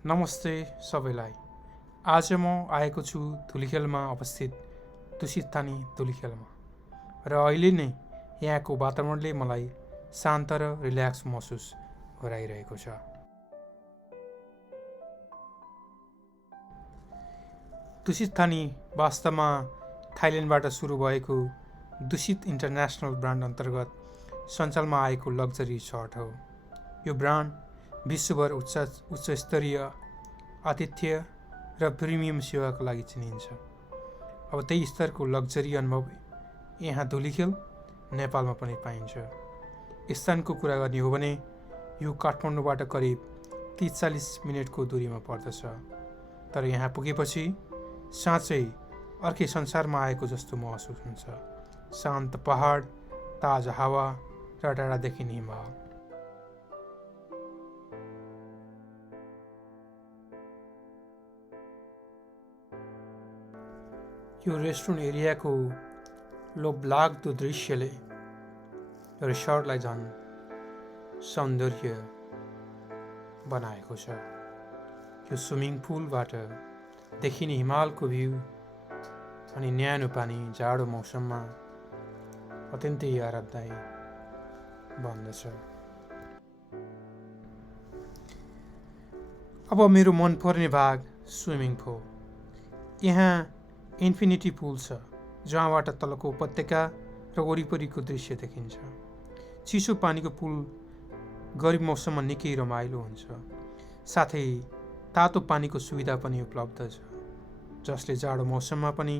नमस्ते सबैलाई। आज म आएको छु धुलिखेलमा अवस्थित तुसित्तानी धुलिखेलमा र अहिले नै यहाँको वातावरणले मलाई शान्त र रिल्याक्स महसुस गराइरहेको छ। तुसित्तानी वास्तवमा थाइल्यान्डबाट सुरु भएको दूषित इन्टरनेसनल ब्रान्ड अन्तर्गत सञ्चालनमा आएको लग्जरी सर्ट हो। यो ब्रान्ड विश्वभर उच्च स्तरीय आतिथ्य र प्रिमियम सेवाको लागि चिनिन्छ। अब त्यही स्तरको लग्जरी अनुभव यहाँ धुलिखेल नेपालमा पनि पाइन्छ। स्थानको कुरा गर्ने हो भने यो काठमाडौँबाट करिब 30-40 मिनटको दूरीमा पर्दछ। तर यहाँ पुगेपछि साँच्चै अर्कै संसारमा आएको जस्तो महसुस हुन्छ। शान्त पहाड, ताजा हावा र टाढा देखिने हिमाल। यो रेस्टुरेन्ट एरियाको लोभलाग्दो दृश्यले यो रिसोर्टलाई झन् सौन्दर्य बनाएको छ। यो स्विमिङ पुलबाट देखिने हिमालको भ्यू अनि न्यानो पानी जाडो मौसममा अत्यन्तै आरामदायी बन्दछ। अब मेरो मनपर्ने भाग स्विमिङ पुल। यहाँ इन्फिनिटी पुल छ जहाँबाट तलको उपत्यका र वरिपरिको दृश्य देखिन्छ। चिसो पानीको पुल गरिब मौसममा निकै रमाइलो हुन्छ। साथै तातो पानीको सुविधा पनि उपलब्ध छ जसले जाडो मौसममा पनि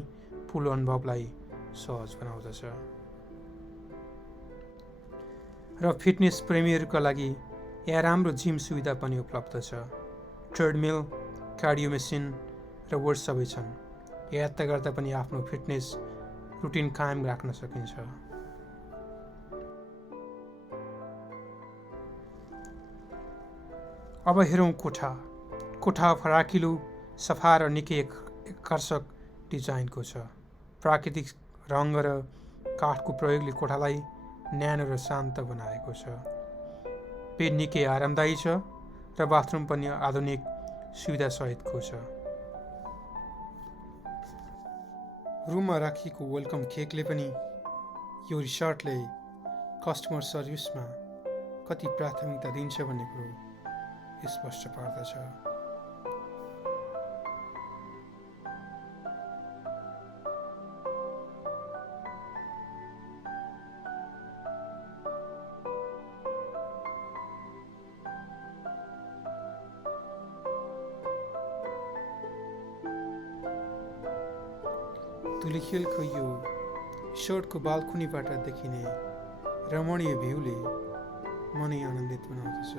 पुल अनुभवलाई सहज बनाउँदछ। र फिटनेस प्रेमीहरूका लागि यहाँ राम्रो जिम सुविधा पनि उपलब्ध छ। ट्रेडमिल, कार्डियो मेसिन र वेट सबै छन्। यात्रा गर्दा पनि आफ्नो फिटनेस रुटिन कायम राख्न सकिन्छ। अब हेरौँ कोठा। कोठा फराकिलो, सफा र निकै आकर्षक डिजाइनको छ। प्राकृतिक रङ र काठको प्रयोगले कोठालाई न्यानो र शान्त बनाएको छ। बेड निकै आरामदायी छ र बाथरुम पनि आधुनिक सुविधासहितको छ। रुममा राखिएको वेलकम केकले पनि यो रिसोर्टले कस्टमर सर्भिसमा कति प्राथमिकता दिन्छ भन्ने कुरो स्पष्ट पार्दछ। धुलिखेलको यो रिसोर्टको बाल्कुनीबाट देखिने रमणीय भ्यूले मनै आनन्दित बनाउँदछ।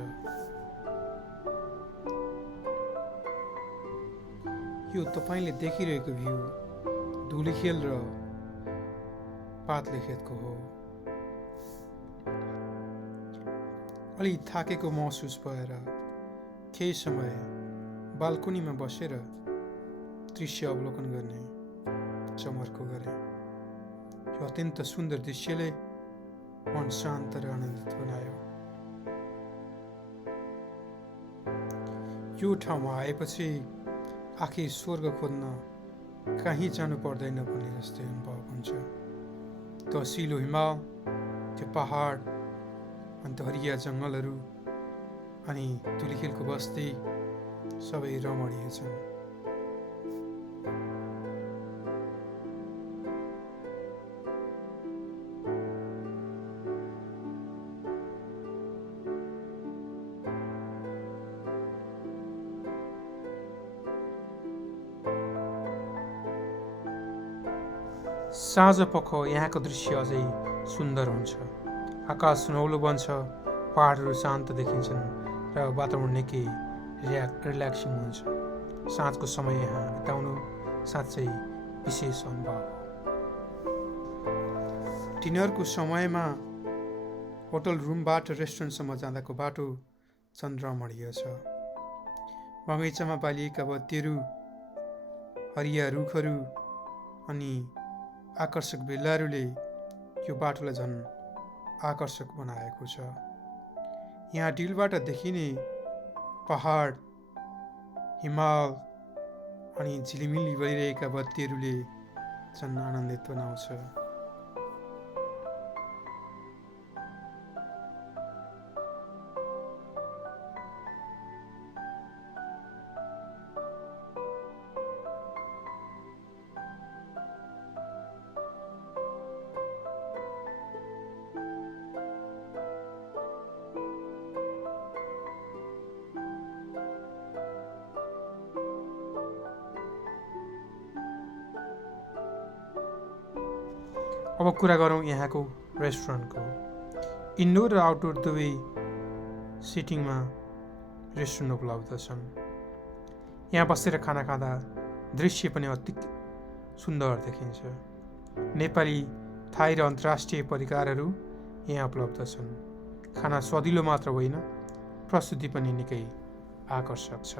यो तपाईँले देखिरहेको भ्यू धुलिखेल र पातलेखेतको हो। अलि थाकेको महसुस भएर केही समय बाल्कुनीमा बसेर दृश्य अवलोकन गर्ने चमर्को गरे। यो अत्यन्त सुन्दर दृश्यले मन शान्त र आनन्दित बनायो। यो ठाउँमा आएपछि आखिर स्वर्ग खोज्न कहीँ जानु पर्दैन भन्ने जस्तै अनुभव हुन्छ। तसिलो हिमाल, त्यो पहाड, अन्त हरिया जङ्गलहरू अनि धुलिखेलको बस्ती सबै रमणीय छन्। साँझ पख यहाँको दृश्य अझै सुन्दर हुन्छ। आकाश सुनौलो बन्छ, पहाडहरू शान्त देखिन्छन् र वातावरण निकै रिल्याक्सिङ हुन्छ। साँझको समय यहाँ बिताउनु साँच्चै विशेष अनुभव हो। डिनरको समयमा होटल रुमबाट रेस्टुरेन्टसम्म जाँदाको बाटो झन् रमणीय छ। बगैँचामा बालिएका बत्तीहरू, हरिया रुखहरू अनि आकर्षक बिल्लाहरूले यो बाटोलाई झन् आकर्षक बनाएको छ। यहाँ डिलबाट देखिने पहाड हिमाल अनि झिलिमिली बलिरहेका बत्तीहरूले झन् आनन्दित बनाउँछ। अब कुरा गरौँ यहाँको रेस्टुरेन्टको। इन्डोर र आउटडोर दुवै सिटिङमा रेस्टुरेन्ट उपलब्ध छन्। यहाँ बसेर खाना खाँदा दृश्य पनि अति सुन्दर देखिन्छ। नेपाली, थाई र अन्तर्राष्ट्रिय परिकारहरू यहाँ उपलब्ध छन्। खाना स्वादिलो मात्र होइन, प्रस्तुति पनि निकै आकर्षक छ।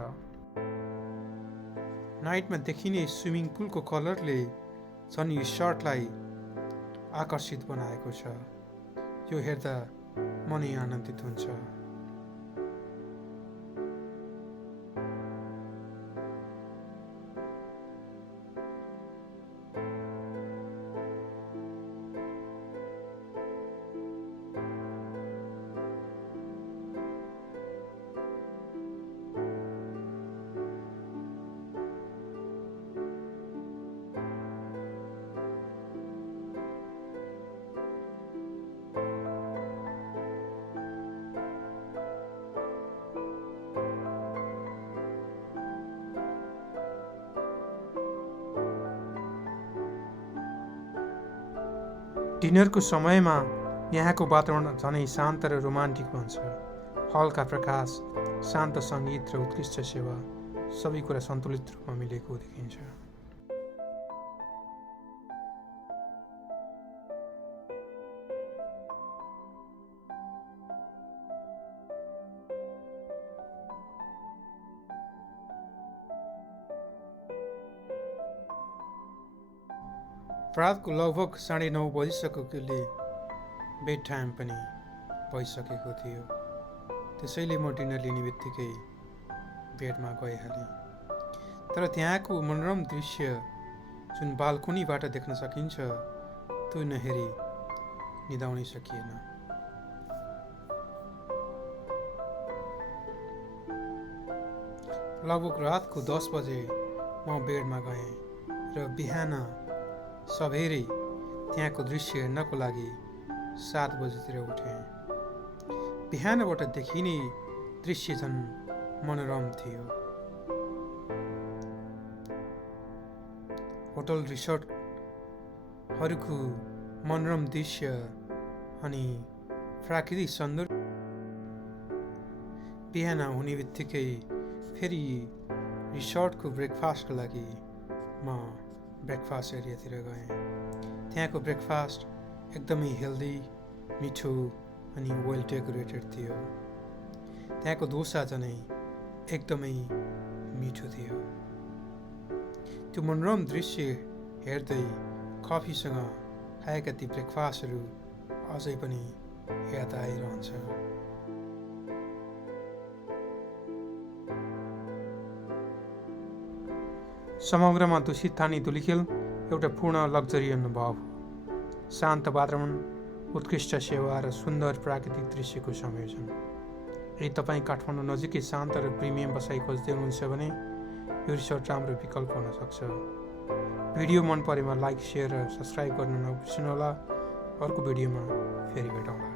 नाइटमा देखिने स्विमिङ पुलको कलरले झन् यो सर्टलाई आकर्षित बनाएको छ। यो हेर्दा मनै आनन्दित हुन्छ। डिनरको समयमा यहाँको वातावरण झनै शान्त र रोमान्टिक हुन्छ। हल्का प्रकाश, शान्त सङ्गीत र उत्कृष्ट सेवा सबै कुरा सन्तुलित रूपमा मिलेको देखिन्छ। रातको लगभग 9:30 बजिसकेकोले बेड टाइम पनि भइसकेको थियो। त्यसैले म डिनर लिने बित्तिकै बेडमा गइहालेँ। तर त्यहाँको मनोरम दृश्य जुन बाल्कोनीबाट देख्न सकिन्छ त्यो नहेरी निदाउनै सकिएन। लगभग रातको 10 बजे म बेडमा गएँ र बिहान सबेरै त्यहाँको दृश्य हेर्नको लागि 7 बजेतिर उठेँ। बिहानबाट देखिने दृश्य झन् मनोरम थियो। होटल रिसोर्टहरूको मनोरम दृश्य अनि प्राकृतिक सौन्दर्य बिहान हुने बित्तिकै फेरि रिसोर्टको ब्रेकफास्टको लागि म ब्रेकफास्ट एरियातिर गएँ। त्यहाँको ब्रेकफास्ट एकदमै हेल्दी, मिठो अनि वेल डेकोरेटेड थियो। त्यहाँको डोसा झनै एकदमै मिठो थियो। त्यो मनोरम दृश्य हेर्दै कफीसँग खाएका ती ब्रेकफास्टहरू अझै पनि याद आइरहन्छ। समग्रमा तुसित-थानी धुलिखेल एउटा पूर्ण लग्जरी अनुभव हो। शान्त वातावरण, उत्कृष्ट सेवा र सुन्दर प्राकृतिक दृश्यको संयोजन। यदि तपाईँ काठमाडौँ नजिकै शान्त र प्रिमियम बसाइ खोज्दै हुनुहुन्छ भने यो रिसोर्ट राम्रो विकल्प हुन सक्छ। भिडियो मन परेमा लाइक, सेयर र सब्सक्राइब गर्न नबिर्सनुहोला। अर्को भिडियोमा फेरि भेटौँला।